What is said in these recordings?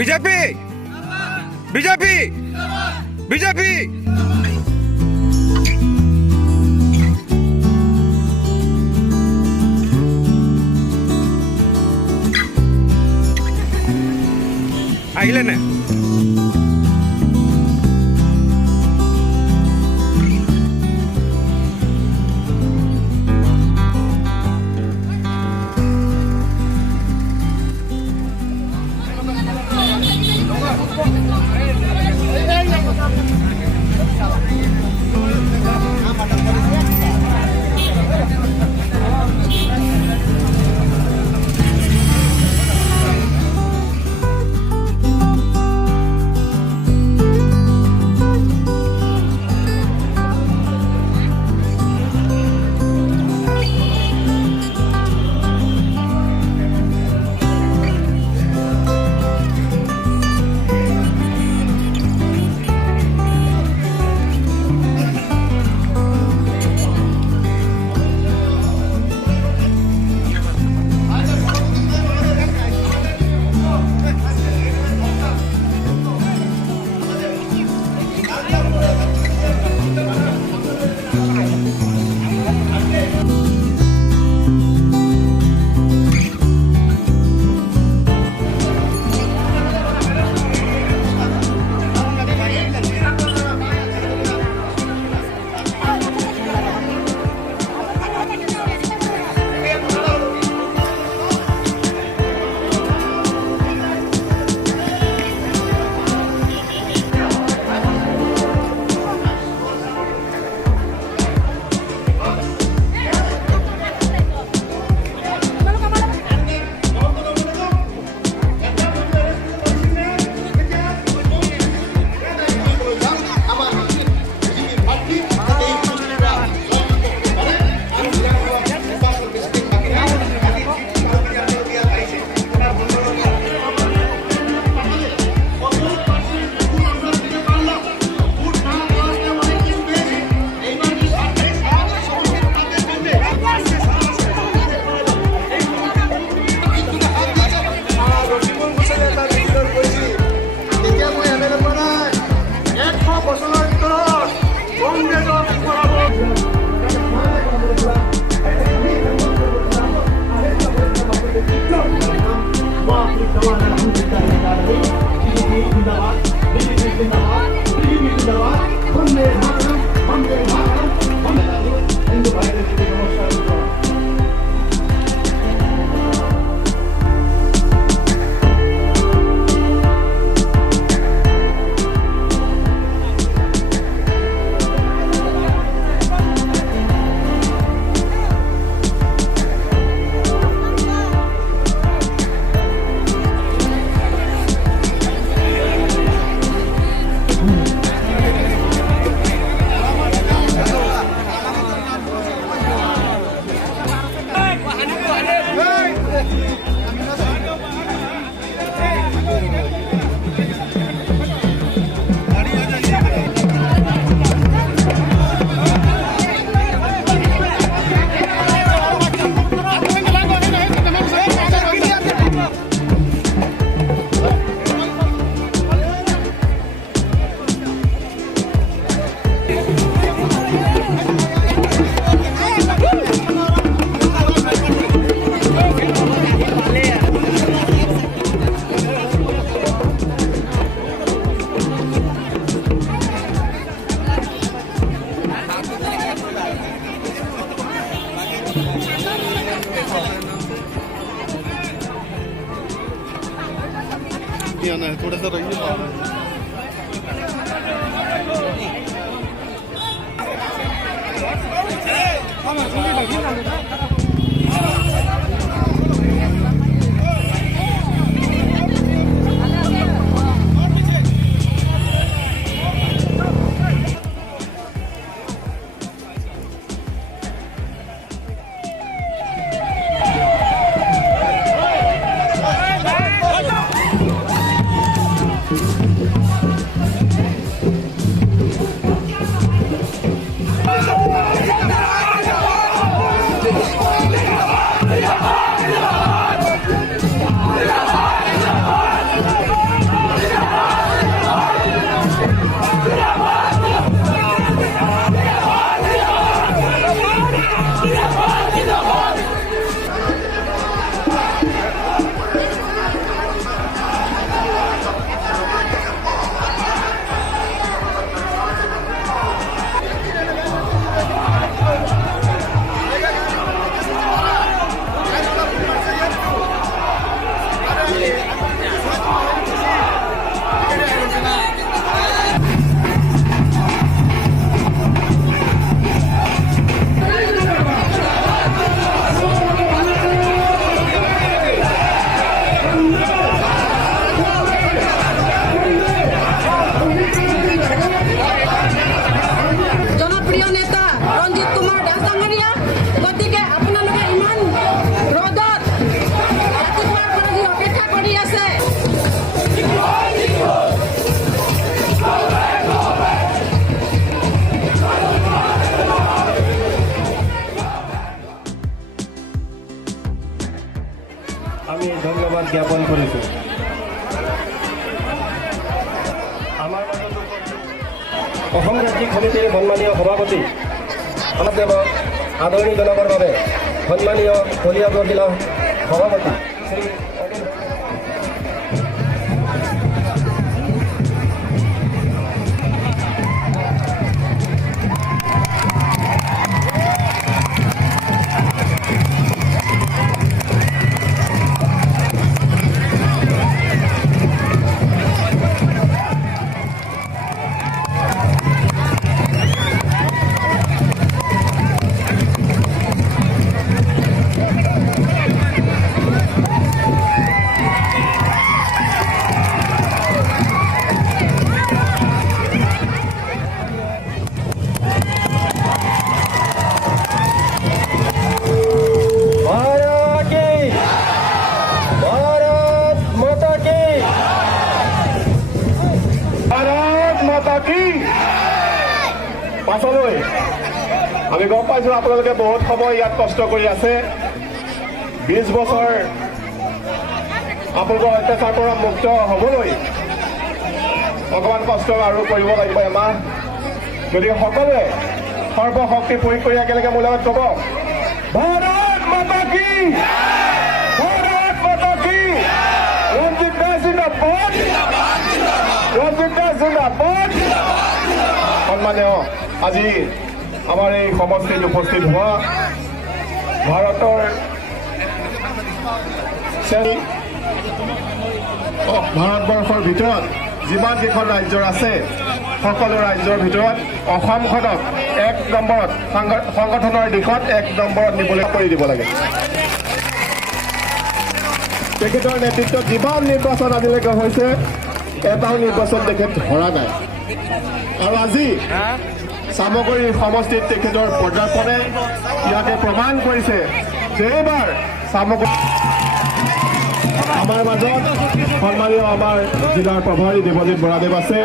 BJP BJP BJP ऐकलं ना. थोड़ा सा रहिए. অসম ৰাজ্যিক সমিতিৰ সন্মানীয় সভাপতি মাধৱদেৱক আদৰণি জনাবৰ বাবে সন্মানীয় কলিয়াবৰ জিলা সভাপতি শ্ৰী পাছলৈ আমি গম পাইছোঁ আপোনালোকে বহুত সময় ইয়াত কষ্ট কৰি আছে 20 বছৰ আপোনালোকৰ অত্যাচাৰৰ পৰা মুক্ত হ'বলৈ অকণমান কষ্ট আৰু কৰিব লাগিব এমাহ গতিকে সকলোৱে সৰ্বশক্তি প্ৰয়োগ কৰি একেলগে মোৰ লগত ক'ব ভাৰত মাতা কি ভাৰত মাতা কি ৰঞ্জিত দাস জিন্দাবাদ ৰঞ্জিত দাস জিন্দাবাদ সন্মানীয় আজি আমাৰ এই সমষ্টিত উপস্থিত হোৱা ভাৰতৰ ভাৰতবৰ্ষৰ ভিতৰত যিমান কেইখন ৰাজ্যৰ আছে সকলো ৰাজ্যৰ ভিতৰত অসমখনক 1 নম্বৰত সংগঠনৰ দিশত 1 নম্বৰত নিবলৈ কৰি দিব লাগে তেখেতৰ নেতৃত্বত যিমান নিৰ্বাচন আজিলৈকে হৈছে এটাও নিৰ্বাচন তেখেত হৰা নাই আৰু আজি সামগ্ৰী সমষ্টিত তেখেতৰ পদাৰ্পণে ইয়াকে প্ৰমাণ কৰিছে যে এইবাৰ সামগ্ৰী আমাৰ মাজত সন্মানীয় আমাৰ জিলাৰ প্ৰভাৰী দেৱজিৎ বৰাদেৱ আছে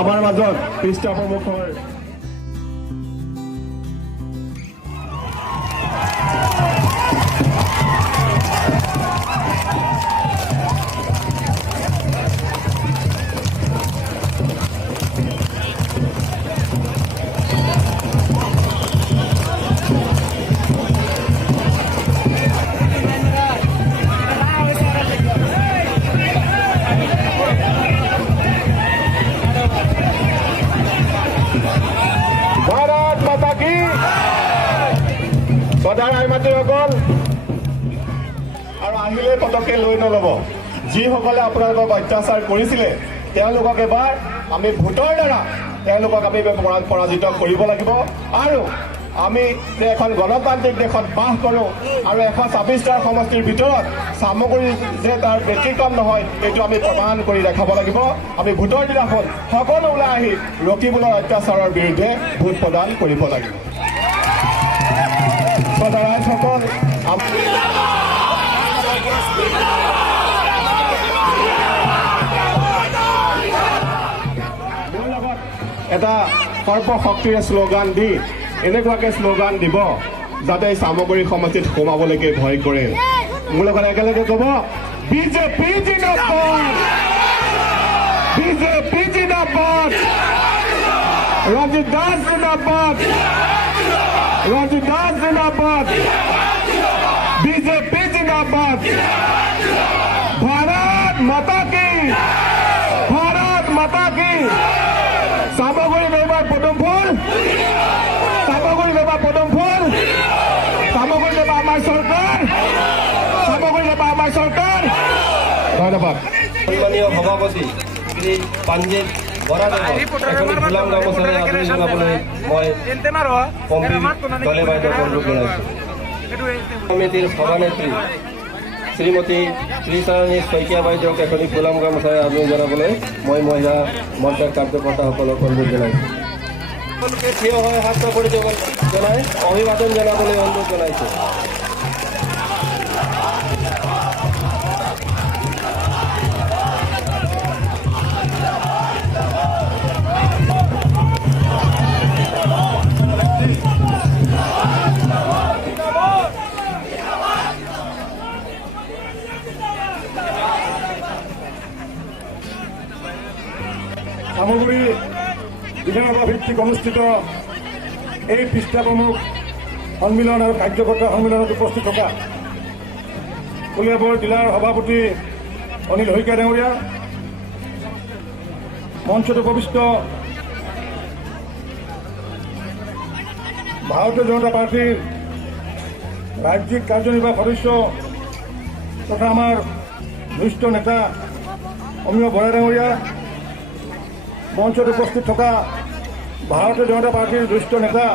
আমাৰ মাজত পৃষ্ঠা প্ৰমুখৰ মাতৃসকল আৰু আহিলে পটককে লৈ নল'ব যিসকলে আপোনালোকক অত্যাচাৰ কৰিছিলে তেওঁলোকক এবাৰ আমি ভোটৰ দ্বাৰা তেওঁলোকক আমি পৰাজিত কৰিব লাগিব আৰু আমি যে এখন গণতান্ত্ৰিক দেশত বাস কৰোঁ আৰু 126টা সমষ্টিৰ ভিতৰত সামগ্ৰী যে তাৰ ব্যতিক্ৰম নহয় এইটো আমি প্ৰমাণ কৰি দেখাব লাগিব আমি ভোটৰ দিনাখন সকলো ওলাই আহি ৰকিবুলৰ অত্যাচাৰৰ বিৰুদ্ধে ভোট প্ৰদান কৰিব লাগিব সদায়সকল এটা সৰ্বশক্তিৰে শ্লোগান দি এনেকুৱাকে শ্লোগান দিব যাতে সামগ্ৰী সমষ্টিত সোমাবলৈকে ভয় কৰে মোৰ লগত একেলগে ক'ব বিজেপি জিন্দাবাদ বিজেপি জিন্দাবাদ ৰঞ্জিত দাস জিন্দাবাদ रंजित दास जिंदाबाद बीजेपी जिंदाबाद भारत माता की सामग्री बेबार पदम फुल सामग्री बेबार पदम फुल सामग्री बेबार आमार सरकार सामग्री बेबार आमार सरकार धन्यवाद সন্মানীয় সভাপতি শ্ৰী পাঞ্জিত বৰাদেৱক গোলাম গামোচাৰে আদৰণি জনাবলৈ মই দলে বাইদেউক অনুৰোধ জনাইছোঁ সমিতিৰ সভানেত্ৰী শ্ৰীমতী শ্ৰীচাৰণী শইকীয়া বাইদেউক এখনি গোলাম গামোচাৰে আদৰণি জনাবলৈ মই মহিলা মৰ্চাৰ কাৰ্যকৰ্তাসকলক অনুৰোধ জনাইছোঁ সকলোকে থিয় হৈ হাত চাপৰি জনাই অভিবাদন জনাবলৈ অনুৰোধ জনাইছোঁ বিধানসভা ভিত্তিক অনুষ্ঠিত এই পৃষ্ঠা প্ৰমুখ সন্মিলন আৰু কাৰ্যকৰ্তা সন্মিলনত উপস্থিত থকা কলিয়াবৰ জিলাৰ সভাপতি অনিল শইকীয়া ডাঙৰীয়া, মঞ্চত উপবিষ্ট ভাৰতীয় জনতা পাৰ্টিৰ ৰাজ্যিক কাৰ্যনিৰ্বাহক সদস্য তথা আমাৰ জ্যেষ্ঠ নেতা অমিয় বৰা ডাঙৰীয়া, মঞ্চত উপস্থিত থকা ভাৰতীয় জনতা পাৰ্টিৰ জ্যেষ্ঠ নেতা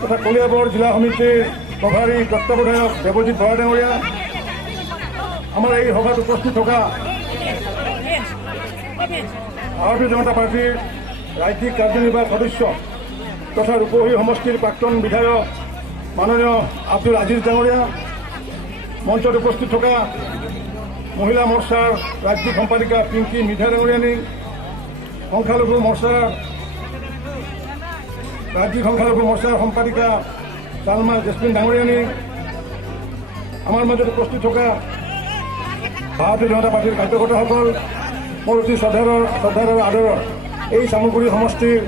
তথা কলিয়াবৰ জিলা সমিতিৰ প্ৰভাৰী তত্ত্বাৱধায়ক দেৱজিৎ বৰা ডাঙৰীয়া, আমাৰ এই সভাত উপস্থিত থকা ভাৰতীয় জনতা পাৰ্টিৰ ৰাজ্যিক কাৰ্যনিৰ্বাহক সদস্য তথা ৰূপহী সমষ্টিৰ প্ৰাক্তন বিধায়ক মাননীয় আব্দুল আজিজ ডাঙৰীয়া, মঞ্চত উপস্থিত থকা মহিলা মৰ্চাৰ ৰাজ্যিক সম্পাদিকা পিংকি মিঠা ডাঙৰীয়ানী, সংখ্যালঘু মৰ্চাৰ ৰাজ্যিক সংখ্যালঘু মৰ্চাৰ সম্পাদিকা চালমা জেছমিন ডাঙৰীয়ানী, আমাৰ মাজত উপস্থিত থকা ভাৰতীয় জনতা পাৰ্টিৰ কাৰ্যকৰ্তাসকল, মোৰ অতি শ্ৰদ্ধাৰ আদৰৰ এই চামগুৰি সমষ্টিৰ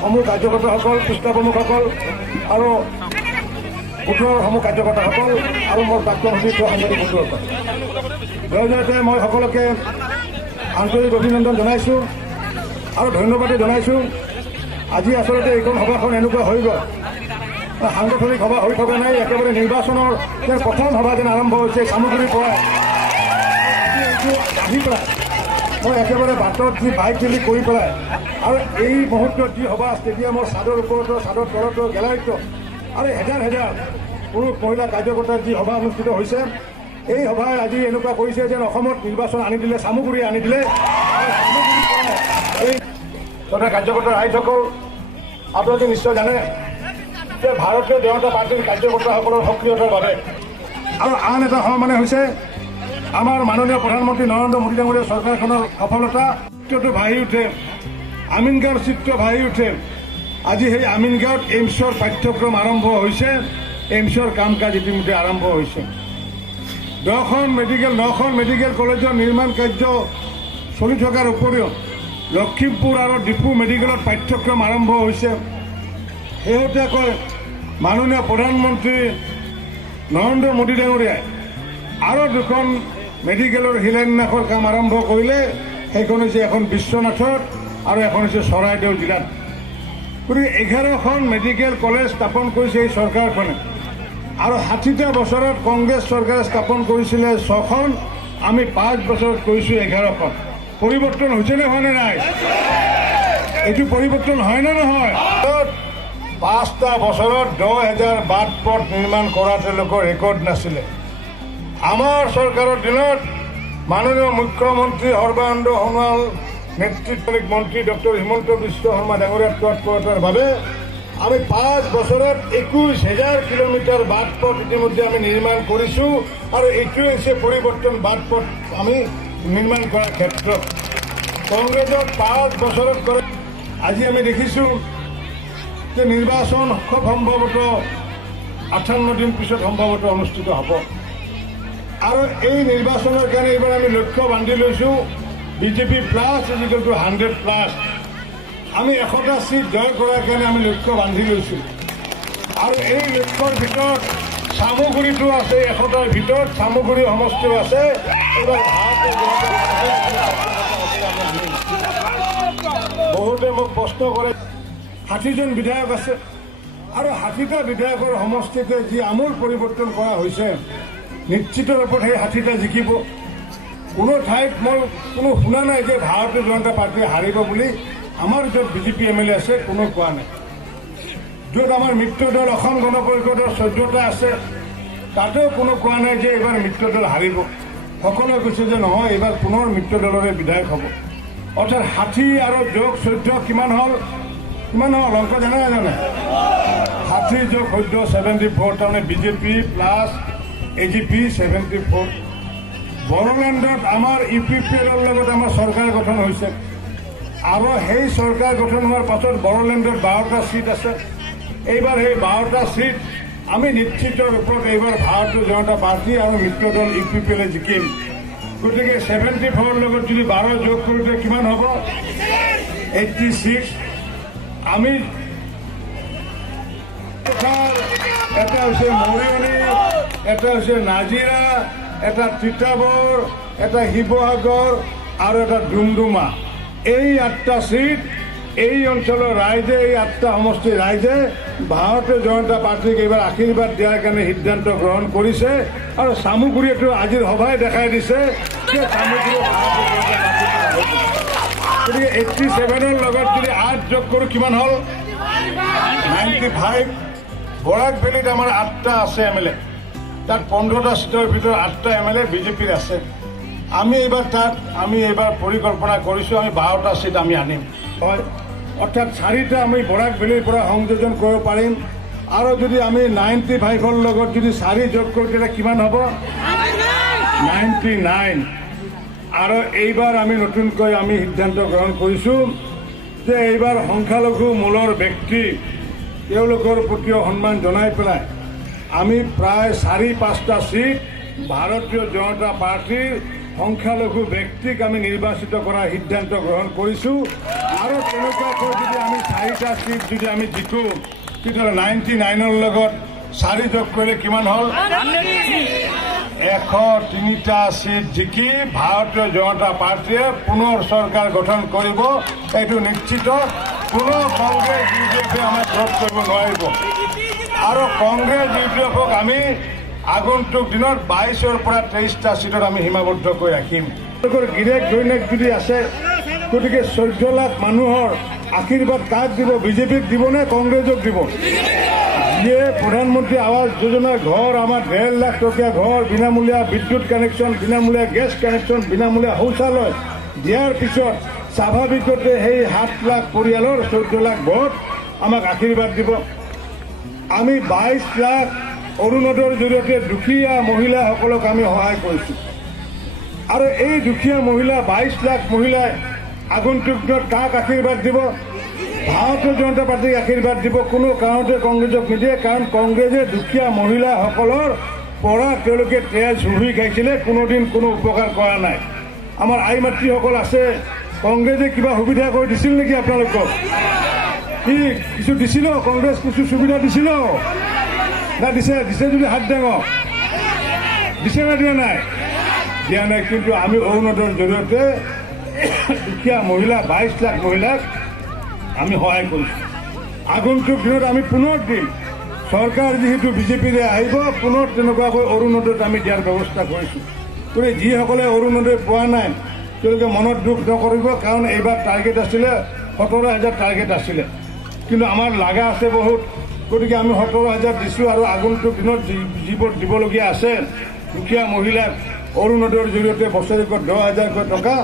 সমূহ কাৰ্যকৰ্তাসকল, পৃষ্ঠা প্ৰমুখসকল আৰু গোটৰ সমূহ কাৰ্যকৰ্তাসকল আৰু মোৰ প্ৰাক্তন সতীৰ্থ সাংবাদিক বন্ধুসকল, জয়তে মই সকলোকে আন্তৰিক অভিনন্দন জনাইছোঁ আৰু ধন্যবাদ জনাইছোঁ। আজি আচলতে এইখন সভাখন এনেকুৱা হৈ গ'ল, সাংগঠনিক সভা হৈ থকা নাই, একেবাৰে নিৰ্বাচনৰ যেন প্ৰথম সভা যেন আৰম্ভ হৈছে চামগুৰিৰ পৰা আহি পেলাই মই একেবাৰে বাটত যি বাইক ৰেলী কৰি পেলাই আৰু এই মুহূৰ্তত যি সভা ষ্টেডিয়ামৰ ছাদৰ ওপৰতো ছাদৰ তলতো গেলাৰীতো আৰু হেজাৰ হেজাৰ পুৰুষ মহিলা কাৰ্যকৰ্তাৰ যি সভা অনুষ্ঠিত হৈছে, এই সভাই আজি এনেকুৱা কৰিছে যেন অসমত নিৰ্বাচন আনি দিলে, চামগুৰি আনি দিলে। এই তথা কাৰ্যকৰ্তাৰ আইসকল আপোনালোকে নিশ্চয় জানে যে ভাৰতীয় জনতা পাৰ্টিৰ কাৰ্যকৰ্তাসকলৰ সক্ৰিয়তাৰ বাবে আৰু আন এটা মানে হৈছে আমাৰ মাননীয় প্ৰধানমন্ত্ৰী নৰেন্দ্ৰ মোদী ডাঙৰীয়া চৰকাৰখনৰ সফলতা চিত্ৰটো ভাহি উঠে, আমিনগাঁৱৰ চিত্ৰ ভাহি উঠে। আজি সেই আমিনগাঁৱত এইমছৰ পাঠ্যক্ৰম আৰম্ভ হৈছে, এইমছৰ কাম কাজ ইতিমধ্যে আৰম্ভ হৈছে। 9খন মেডিকেল কলেজৰ নিৰ্মাণ কাৰ্য চলি থকাৰ উপৰিও লখিমপুৰ আৰু ডিফু মেডিকেলত পাঠ্যক্ৰম আৰম্ভ হৈছে। শেহতীয়াকৈ মাননীয় প্ৰধানমন্ত্ৰী নৰেন্দ্ৰ মোদী ডাঙৰীয়াই আৰু 2খন মেডিকেলৰ শিলান্যাসৰ কাম আৰম্ভ কৰিলে, সেইখন হৈছে এখন বিশ্বনাথত আৰু এখন হৈছে চৰাইদেউ জিলাত। গতিকে 11খন মেডিকেল কলেজ স্থাপন কৰিছে এই চৰকাৰখনে আৰু 60টা বছৰত কংগ্ৰেছ চৰকাৰে স্থাপন কৰিছিলে 6খন, আমি 5 বছৰত কৰিছোঁ 11খন। পৰিৱৰ্তন হৈছেনে হোৱা নাই? এইটো পৰিৱৰ্তন হয় নে নহয়? 5টা বছৰত 10,000 বাট পথ নিৰ্মাণ কৰা তেওঁলোকৰ ৰেকৰ্ড নাছিলে। আমাৰ চৰকাৰৰ দিনত মাননীয় মুখ্যমন্ত্ৰী সৰ্বানন্দ সোণোৱাল নেতৃত্বত মন্ত্ৰী ডক্টৰ হিমন্ত বিশ্ব শৰ্মা ডাঙৰীয়াৰ তৎপৰতাৰ বাবে আমি 5 বছৰত 21,000 কিলোমিটাৰ বাট পথ ইতিমধ্যে আমি নিৰ্মাণ কৰিছোঁ আৰু এইটোৱে হৈছে পৰিৱৰ্তন। বাট পথ আমি নিৰ্মাণ কৰাৰ ক্ষেত্ৰত কংগ্ৰেছত 5 বছৰত কৰে। আজি আমি দেখিছোঁ যে নিৰ্বাচন খুব সম্ভৱতঃ 58 দিন পিছত সম্ভৱতঃ অনুষ্ঠিত হ'ব আৰু এই নিৰ্বাচনৰ কাৰণে এইবাৰ আমি লক্ষ্য বান্ধি লৈছোঁ বিজেপি প্লাছ = 100+। আমি 100টা চিট জয় কৰাৰ কাৰণে আমি লক্ষ্য বান্ধি লৈছোঁ আৰু এই লক্ষ্যৰ ভিতৰত চামগুৰিটো আছে, 100টাৰ ভিতৰত চামগুৰি সমষ্টিও আছে। এইবাৰ বহুতে মোক প্ৰশ্ন কৰে 60জন বিধায়ক আছে আৰু 60টা বিধায়কৰ সমষ্টিতে যি আমূল পৰিৱৰ্তন কৰা হৈছে, নিশ্চিত ৰূপত সেই 60টা জিকিব। কোনো ঠাইত মই কোনো শুনা নাই যে ভাৰতীয় জনতা পাৰ্টীয়ে হাৰিব বুলি। আমাৰ য'ত বিজেপি MLA আছে কোনো কোৱা নাই। য'ত আমাৰ মিত্ৰ দল অসম গণ পৰিষদৰ 14টা আছে তাতেও কোনো কোৱা নাই যে এইবাৰ মিত্ৰ দল হাৰিব। সকলোৱে কৈছে যে নহয়, এইবাৰ পুনৰ মিত্ৰ দলৰে বিধায়ক হ'ব। অৰ্থাৎ 60 আৰু যোগ 14 কিমান হ'ল অংক জানে নাজানে? 60 যোগ 14 74, তাৰমানে বিজেপি প্লাছ AGP 74। বড়োলেণ্ডত আমাৰ UPPLৰ লগত আমাৰ চৰকাৰ গঠন হৈছে আৰু সেই চৰকাৰ গঠন হোৱাৰ পাছত বড়োলেণ্ডত 12টা চিট আছে। এইবাৰ সেই 12টা চিট আমি নিশ্চিত ৰূপত এইবাৰ ভাৰতীয় জনতা পাৰ্টি আৰু মিত্ৰ দল UPPL জিকিম। গতিকে 74ৰ লগত যদি 12 যোগ কৰোঁতে কিমান হ'ব? 86। আমি এটা হৈছে মৰিয়নি, এটা হৈছে নাজিৰা, এটা তিতাবৰ, এটা শিৱসাগৰ আৰু এটা ডুমডুমা। এই 8টা সিট এই অঞ্চলৰ ৰাইজে, এই 8টা সমষ্টিৰ ৰাইজে ভাৰতীয় জনতা পাৰ্টীক এইবাৰ আশীৰ্বাদ দিয়াৰ কাৰণে সিদ্ধান্ত গ্ৰহণ কৰিছে। আৰু চামুগুৰিয়েতো আজিৰ সভাই দেখাই দিছে যে চামুগুৰি গতিকে 87ৰ লগত যদি 8 যোগ কৰোঁ কিমান হ'ল? 95। বৰাক ভেলীত আমাৰ 8টা আছে MLA, তাত 15টা সিটৰ ভিতৰত 8টা MLA বিজেপিৰ আছে। আমি এইবাৰ পৰিকল্পনা কৰিছোঁ আমি 12টা সিট আমি আনিম, হয়। অৰ্থাৎ 4টা আমি বৰাক ভেলীৰ পৰা সংযোজন কৰিব পাৰিম। আৰু যদি আমি 95ৰ লগত যদি 4 যোগ কৰোঁ তেতিয়া কিমান হ'ব? 99। আৰু এইবাৰ আমি নতুনকৈ আমি সিদ্ধান্ত গ্ৰহণ কৰিছোঁ যে এইবাৰ সংখ্যালঘু মূলৰ ব্যক্তি তেওঁলোকৰ প্ৰতিও সন্মান জনাই পেলাই আমি প্ৰায় 4-5টা সিট ভাৰতীয় জনতা পাৰ্টীৰ সংখ্যালঘু ব্যক্তিক আমি নিৰ্বাচিত কৰাৰ সিদ্ধান্ত গ্ৰহণ কৰিছোঁ। আৰু তেনেকুৱাকৈ যদি আমি 4টা সিট যদি আমি জিকোঁ তেতিয়াহ'লে 99ৰ লগত 4 যোগ কৰিলে কিমান হ'ল? 103টা সিট জিকি ভাৰতীয় জনতা পাৰ্টীয়ে পুনৰ চৰকাৰ গঠন কৰিব। এইটো নিশ্চিত। কোনো কংগ্ৰেছ UDF আমাক বিৰোধ কৰিব নোৱাৰিব। আৰু কংগ্ৰেছ UDFক আমি আগন্তুক দিনত 22ৰ পৰা 23টা সিটত আমি সীমাবদ্ধ কৰি ৰাখিম। গিৰেক দৈনিক যদি আছে, গতিকে 14 লাখ মানুহৰ আশীৰ্বাদ কাক দিব? বিজেপিক দিব নে কংগ্ৰেছক দিব? যিয়ে প্ৰধানমন্ত্ৰী আৱাস যোজনাৰ ঘৰ, আমাৰ 1.5 লাখ টকীয়া ঘৰ, বিনামূলীয়া বিদ্যুৎ কানেকশ্যন, বিনামূলীয়া গেছ কানেকশ্যন, বিনামূলীয়া শৌচালয় দিয়াৰ পিছত স্বাভাৱিকতে সেই 7 লাখ পৰিয়ালৰ 14 লাখ ভোট আমাক আশীৰ্বাদ দিব। আমি 22 লাখ অৰুণোদয়ৰ জৰিয়তে দুখীয়া মহিলাসকলক আমি সহায় কৰিছোঁ। আৰু এই দুখীয়া মহিলা 22 লাখ মহিলাই আগন্তুক দিনত কাক আশীৰ্বাদ দিব? ভাৰতীয় জনতা পাৰ্টীক আশীৰ্বাদ দিব। কোনো কাৰণতে কংগ্ৰেছক নিদিয়ে, কাৰণ কংগ্ৰেছে দুখীয়া মহিলাসকলৰ পৰা তেওঁলোকে তেজ শুহি খাইছিলে, কোনোদিন কোনো উপকাৰ কৰা নাই। আমাৰ আই মাতৃসকল আছে, কংগ্ৰেছে কিবা সুবিধা কৰি দিছিল নেকি আপোনালোকক? কি কিছু দিছিল? কংগ্ৰেছ কিছু সুবিধা দিছিল না? দিছে যদি হাত ডাঙৰ দিছে না? দিয়া নাই? দিয়া নাই। কিন্তু আমি অৰুণোদয়ৰ জৰিয়তে দুখীয়া মহিলা 22 লাখ মহিলাক আমি সহায় কৰিছোঁ। আগন্তুক দিনত আমি পুনৰ দিম। চৰকাৰ যিহেতু বিজেপিৰে আহিব, পুনৰ তেনেকুৱাকৈ অৰুণোদয়ত আমি দিয়াৰ ব্যৱস্থা কৰিছোঁ। গতিকে যিসকলে অৰুণোদয় পোৱা নাই তেওঁলোকে মনত দুখ নকৰিব, কাৰণ এইবাৰ টাৰ্গেট আছিলে 17,000 টাৰ্গেট আছিলে, কিন্তু আমাৰ লাগা আছে বহুত। গতিকে আমি 17,000 দিছোঁ। আৰু আগন্তুক দিনত যিবোৰ দিবলগীয়া আছে দুখীয়া মহিলাক অৰুণোদয়ৰ জৰিয়তে বছৰেকত 10,000কৈ টকা,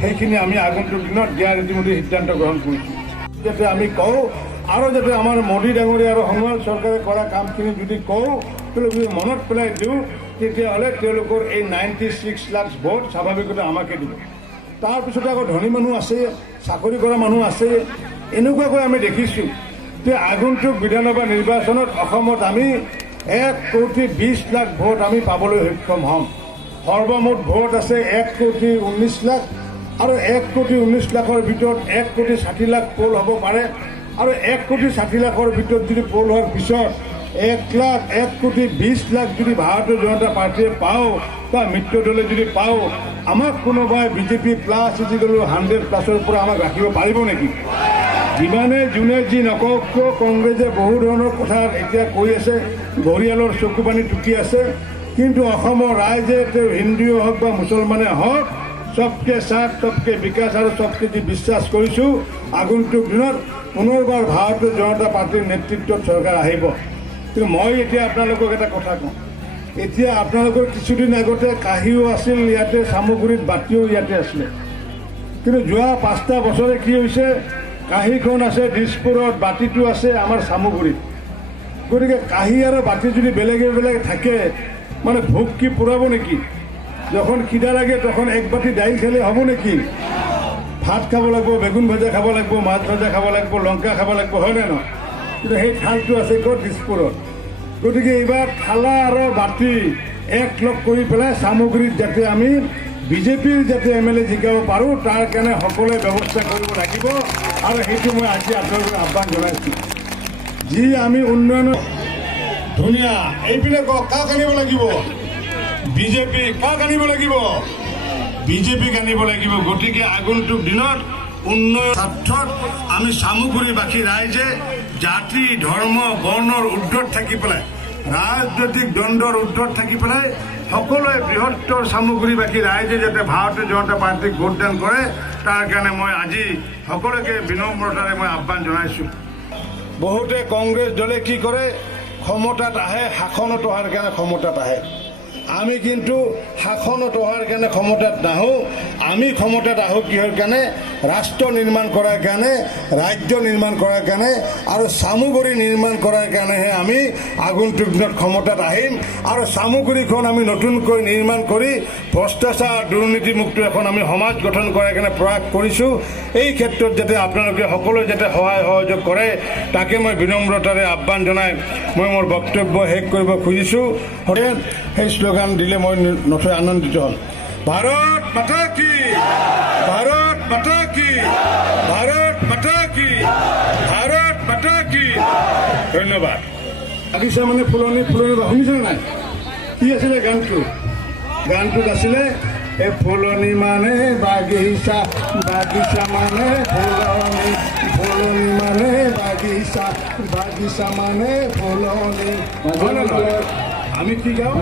সেইখিনি আমি আগন্তুক দিনত দিয়াৰ ইতিমধ্যে সিদ্ধান্ত গ্ৰহণ কৰিছোঁ। যাতে আমি কওঁ আৰু যাতে আমাৰ মোদী ডাঙৰীয়া আৰু সোণোৱাল চৰকাৰে কৰা কামখিনি যদি কওঁ, তেওঁলোকে মনত পেলাই দিওঁ, তেতিয়াহ'লে তেওঁলোকৰ এই 96 লাখ ভোট স্বাভাৱিকতে আমাকে দিব। তাৰপিছতে আকৌ ধনী মানুহ আছে, চাকৰি কৰা মানুহ আছে। এনেকুৱাকৈ আমি দেখিছোঁ যে আগন্তুক বিধানসভা নিৰ্বাচনত অসমত আমি 1,20 লাখ ভোট আমি পাবলৈ সক্ষম হ'ম। সৰ্বমুঠ ভোট আছে 1,19 লাখ। আৰু 1,19 লাখৰ ভিতৰত 1,60 লাখ পোল হ'ব পাৰে। আৰু 1,60 লাখৰ ভিতৰত যদি পোল হোৱাৰ পিছত 1,20 লাখ যদি ভাৰতীয় জনতা পাৰ্টীয়ে পাওঁ বা মিত্ৰ দলে যদি পাওঁ, আমাক কোনোবাই বিজেপি প্লাছ +100+ৰ পৰা আমাক ৰাখিব পাৰিব নেকি? যিমানে যোনে যি নকওক কিয় কংগ্ৰেছে বহু ধৰণৰ কথা এতিয়া কৈ আছে, ঘৰিয়ালৰ চকুপানী টুকি আছে। কিন্তু অসমৰ ৰাইজে তেওঁ হিন্দুৱে হওক বা মুছলমানে হওক, চবকে সাথ চবকে বিকাশ আৰু চবকে যি বিশ্বাস কৰিছোঁ, আগন্তুক দিনত পুনৰবাৰ ভাৰতীয় জনতা পাৰ্টীৰ নেতৃত্বত চৰকাৰ আহিব। কিন্তু মই এতিয়া আপোনালোকক এটা কথা কওঁ, এতিয়া আপোনালোকৰ কিছুদিন আগতে কাহিও আছিল ইয়াতে, চামুগুৰিত বাতিও ইয়াতে আছিলে। কিন্তু যোৱা 5টা বছৰে কি হৈছে, কাহিখন আছে দিছপুৰত, বাতিটো আছে আমাৰ চামুগুৰিত। গতিকে কাহি আৰু বাতি যদি বেলেগে বেলেগে থাকে, মানে ভোক কি পুৰাব নেকি? যখন খিদা লাগে তখন এক বাটি দাইল খেলে হ'ব নেকি? ভাত খাব লাগিব, বেগুন ভাজা খাব লাগিব, মাছ ভাজা খাব লাগিব, লংকা খাব লাগিব, হয়নে নহয়? কিন্তু সেই থালটো আছে ক'ত? দিছপুৰত। গতিকে এইবাৰ থালা আৰু বাতি এক লগ কৰি পেলাই চামুগুৰিত যাতে আমি বিজেপিৰ যাতে MLA জিকাব পাৰোঁ তাৰ কাৰণে সকলোৱে ব্যৱস্থা কৰিব লাগিব আৰু সেইটো মই আজি আপোনালোকক আহ্বান জনাইছোঁ। যি আমি উন্নয়ন ধুনীয়া এইপিনে কওক, কাক আনিব লাগিব? বিজেপি। কাক আনিব লাগিব? বিজেপিক আনিব লাগিব। গতিকে আগন্তুক দিনত উন্নয়ন স্বাৰ্থত আমি চামুগুৰিবাসী ৰাইজে জাতি ধৰ্ম বৰ্ণৰ ঊৰ্ধত থাকি পেলাই ৰাজনৈতিক দ্বন্দ্বৰ ঊৰ্ধত থাকি পেলাই সকলোৱে বৃহত্তৰ চামুগুৰিবাসী ৰাইজে যাতে ভাৰতীয় জনতা পাৰ্টীক ভোটদান কৰে তাৰ কাৰণে মই আজি সকলোকে বিনম্ৰতাৰে মই আহ্বান জনাইছোঁ। বহুতে কংগ্ৰেছ দলে কি কৰে, ক্ষমতাত আহে শাসনত অহাৰ কাৰণে ক্ষমতাত আহে। আমি কিন্তু শাসনত অহাৰ কাৰণে ক্ষমতাত নাহোঁ। আমি ক্ষমতাত আহোঁ কিহৰ কাৰণে? ৰাষ্ট্ৰ নিৰ্মাণ কৰাৰ কাৰণে, ৰাজ্য নিৰ্মাণ কৰাৰ কাৰণে আৰু চামুগুৰি নিৰ্মাণ কৰাৰ কাৰণেহে আমি আগন্তুক দিনত ক্ষমতাত আহিম। আৰু চামুগুৰিখন আমি নতুনকৈ নিৰ্মাণ কৰি ভ্ৰষ্টাচাৰ দুৰ্নীতিমুক্ত এখন আমি সমাজ গঠন কৰাৰ কাৰণে প্ৰয়াস কৰিছোঁ। এই ক্ষেত্ৰত যাতে আপোনালোকে সকলোৱে যাতে সহায় সহযোগ কৰে তাকে মই বিনম্ৰতাৰে আহ্বান জনাই মই মোৰ বক্তব্য শেষ কৰিব খুজিছোঁ। সেই শ্লোগান দিলে মই নথৈ আনন্দিত হ'ম। ভাৰত মাতা কি, ভাৰত মাতা কি, ভাৰত মাতা কি, ভাৰত মাতা কি। ধন্যবাদ। বাগিচা মানে ফুলনি, ফুলনি শুনিছেনে নাই? কি আছিলে গানটো? গানটোত আছিলে এ ফুলনি মানে বাগিচা, বাগিচা মানে ফুলনি, ফুলনি মানে বাগিচা, বাগিচা মানে ফুলনি। আমি কি গাওঁ?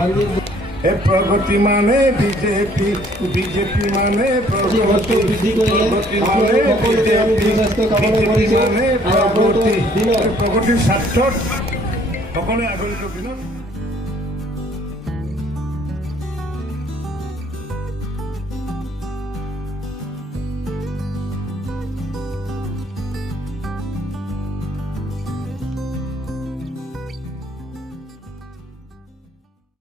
এ প্ৰগতি মানে বিজেপি, বিজেপি মানে প্ৰগতি, প্ৰগতি মানে বিজেপি, বিজেপি মানে প্ৰগতি। প্ৰগতিৰ স্বাৰ্থত সকলোৱে আগন্তুক দিনত